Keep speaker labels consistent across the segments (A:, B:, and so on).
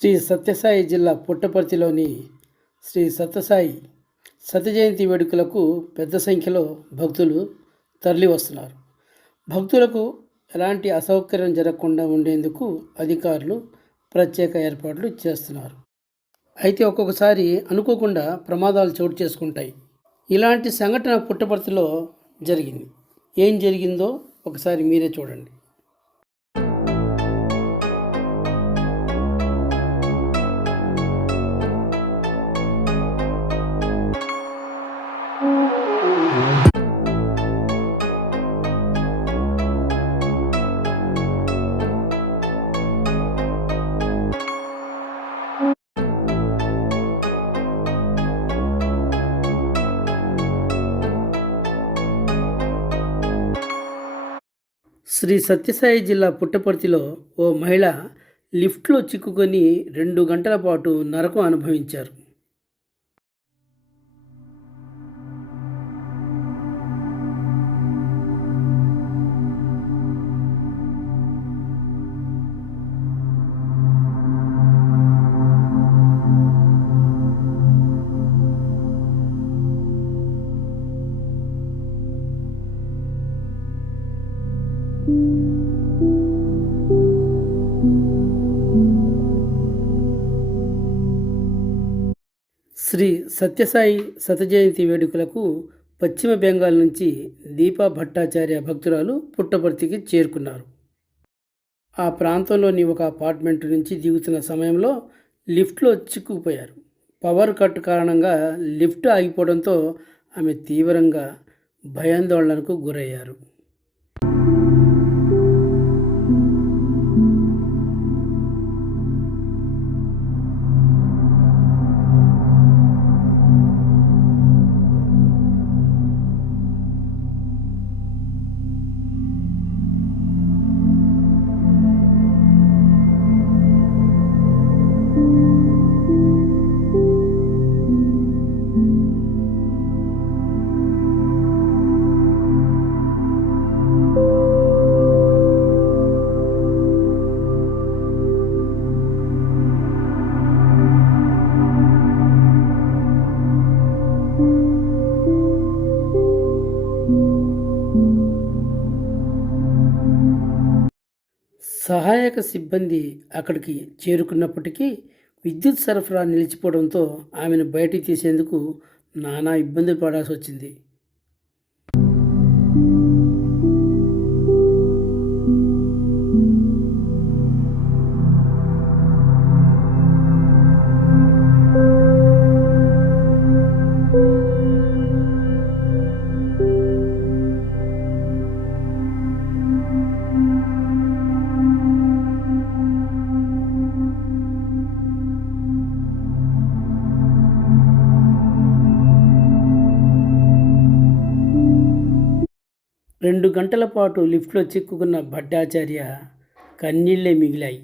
A: శ్రీ సత్యసాయి జిల్లా పుట్టపర్తిలోని శ్రీ సత్యసాయి సత్యజయంతి వేడుకలకు పెద్ద సంఖ్యలో భక్తులు తరలి వస్తున్నారు భక్తులకు ఎలాంటి అసౌకర్యం జరగకుండా ఉండేందుకు అధికారులు ప్రత్యేక ఏర్పాట్లు చేస్తున్నారు. అయితే ఒక్కొక్కసారి అనుకోకుండా ప్రమాదాలు చోటు చేసుకుంటాయి. ఇలాంటి సంఘటన పుట్టపర్తిలో జరిగింది. ఏం జరిగిందో ఒకసారి మీరే చూడండి. శ్రీ సత్యసాయి జిల్లా పుట్టపర్తిలో ఓ మహిళ లిఫ్ట్లో చిక్కుకొని రెండు గంటల పాటు నరకం అనుభవించారు. శ్రీ సత్యసాయి సతజయంతి వేడుకలకు పశ్చిమ బెంగాల్ నుంచి దీపా భట్టాచార్య భక్తురాలు పుట్టపర్తికి చేరుకున్నారు. ఆ ప్రాంతంలోని ఒక అపార్ట్మెంట్ నుంచి దిగుతున్న సమయంలో లిఫ్ట్లో చిక్కుకుపోయారు. పవర్ కట్ కారణంగా లిఫ్ట్ ఆగిపోవడంతో ఆమె తీవ్రంగా భయాందోళనకు గురయ్యారు. సహాయక సిబ్బంది అక్కడికి చేరుకున్నప్పటికీ విద్యుత్ సరఫరా నిలిచిపోవడంతో ఆమెను బయటికి తీసేందుకు నానా ఇబ్బందులు పడాల్సి వచ్చింది రెండు గంటల పాటు లిఫ్ట్లో చిక్కుకున్న భట్టాచార్య కన్నీళ్ళే మిగిలాయి.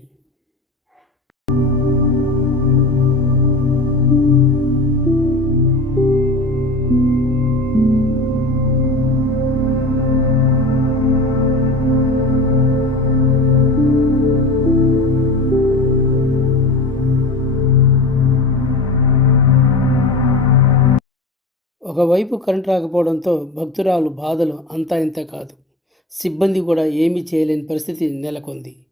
A: మరోవైపు కరెంట్ రాకపోవడంతో భక్తురాలు బాధలు అంతా ఇంత కాదు. సిబ్బంది కూడా ఏమీ చేయలేని పరిస్థితి నెలకొంది.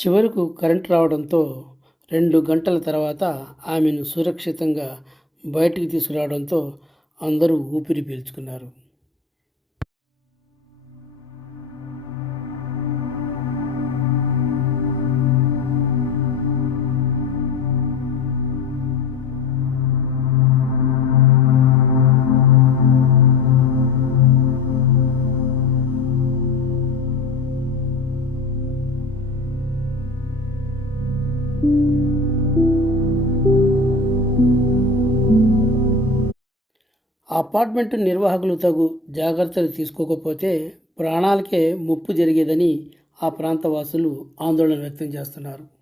A: చివరకు కరెంట్ రావడంతో రెండు గంటల తర్వాత ఆమెను సురక్షితంగా బయటికి తీసుకురావడంతో అందరూ ఊపిరి పీల్చుకున్నారు. అపార్ట్మెంట్ నిర్వాహకులు తగు జాగ్రత్తలు తీసుకోకపోతే ప్రాణాలకే ముప్పు జరిగేదని ఆ ప్రాంత వాసులు ఆందోళన వ్యక్తం చేస్తున్నారు.